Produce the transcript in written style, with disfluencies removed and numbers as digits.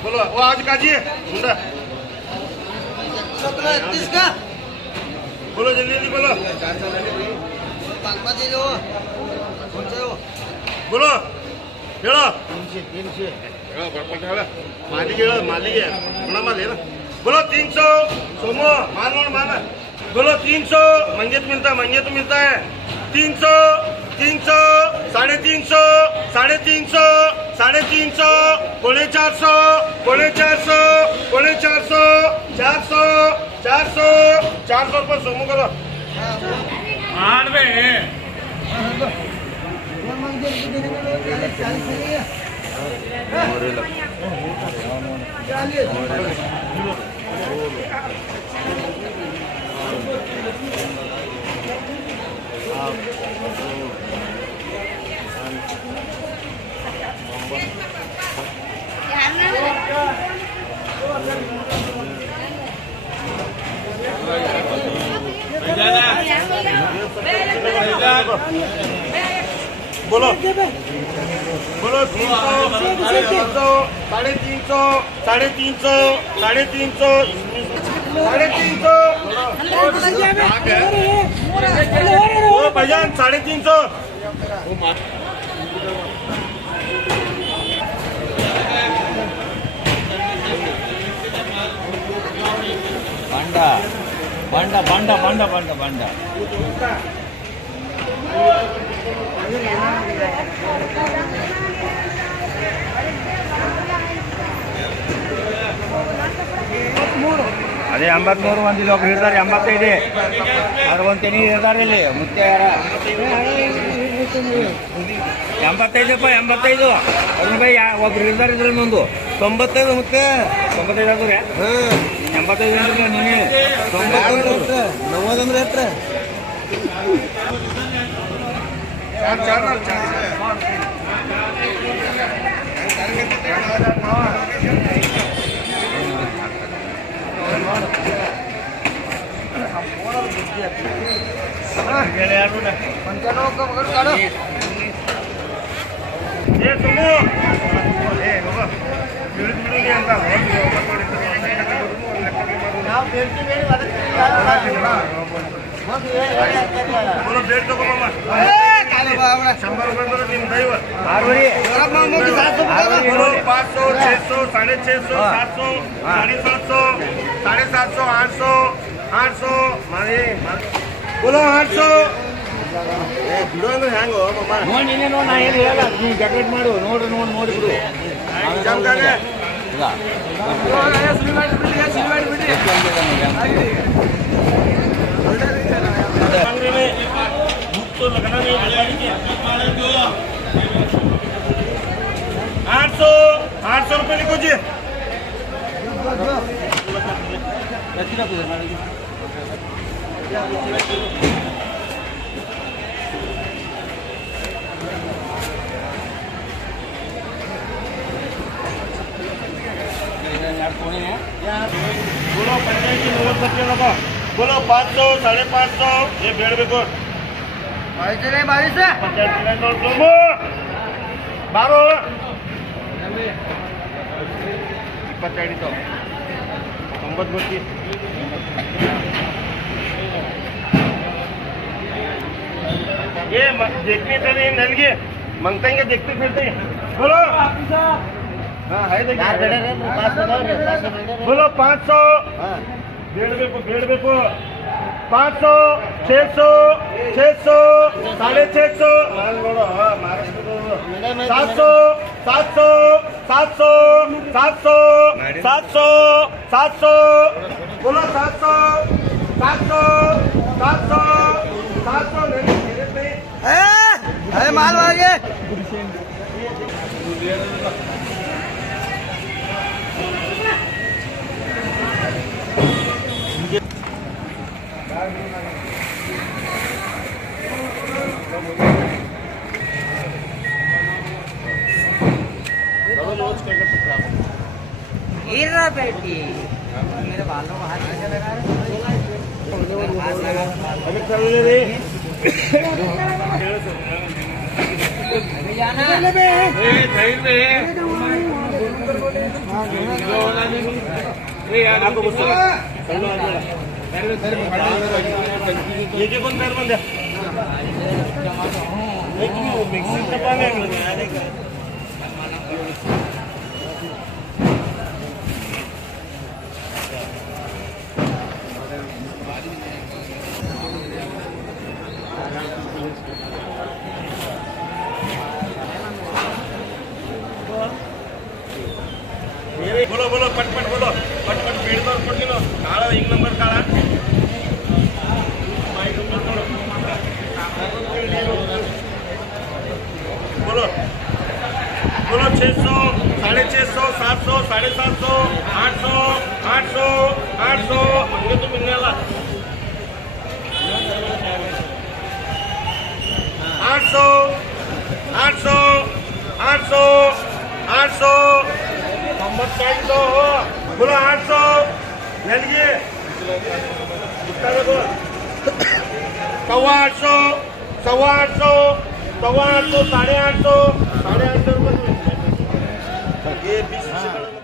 बोलो वो आज काजी मुंडा बोलो जल्दी जल्दी बोलो बोलो ಹೇಳೋ माली ಹೇಳೋ माली माल है ना बोलो 300 सोमो माल नोड माल बोलो 300 मंगे तो मिलता है 300 300 350 350 350 450 450 450 400 400 400 रुपये सोमो करो बोलो बोलो 300 350 350 350 350 भैयान 350 बंडा बंडा बंडा बंडा बंडा ಅದೇ 83 ಮಂದಿ ಲೋಕ ಹಿಡಿದಾರೆ 85 ಅವ್ರು ಒಂದು ತೆನಿ ಹಿಡಿದಾರೆ ಇಲ್ಲಿ ಮುತ್ತೆ ಯಾರ 85 85 ಅವ್ರ ಬೈ ಒಬ್ರು ಹಿಡಿದಾರೆ ಇದ್ರಲ್ಲಿ ಒಂದು 95 ಮುತ್ತೆ 95 ಆದ್ರೆ 85 ಅಂದ್ರೆ ನೀನು 95 90 ಅಂದ್ರೆ ಎಟ್ರೆ बोलो डेढ़ तो 100 रुपये दिन दैव बोलो 500 600 650 700 750 750 800 बोलो 800 ಬಿಡು ಅಂದ್ರೆ ಹ್ಯಾಂಗೋ ನೋಡಿ ನೀನೇ ನೋಡಿ ನಾ ಏನು ಹೇಳಲ್ಲ ನೀವು ಡೆಕೋರೇಟ್ ಮಾಡು ನೋಡಿ ಬಿಡು ಜಾಮಗಾನೆ ಇಲ್ಲ तो लगना नहीं 800 रुपये लिखो जी। बोलो 85-90 लगा। बोलो 500 550 ये बेड़ बेको 22 ये देखने तो नहीं नलगे मंगता ही देखते फिरते बोलो। हाँ है बोलो 500 डेढ़ बेको 500 600 600 650 700 700 700 700 700 700 बोलो 700 700 700 700 अरे माल वागे बेटी मेरे बालों को हाथ लगा अभी चल रहे ये कौन पैर बंद मिक्सिंग बोलो बोलो पटपट बोलो पटपट पेड़ पर पट लो काला 1 नंबर काला बोलो बोलो 600 650 700 750 800 800 800 ये तो मिलने वाला 800 800 800 800 बोलो 800 ले लीजिए 850 850 850 850 850 850 रुपये ये 20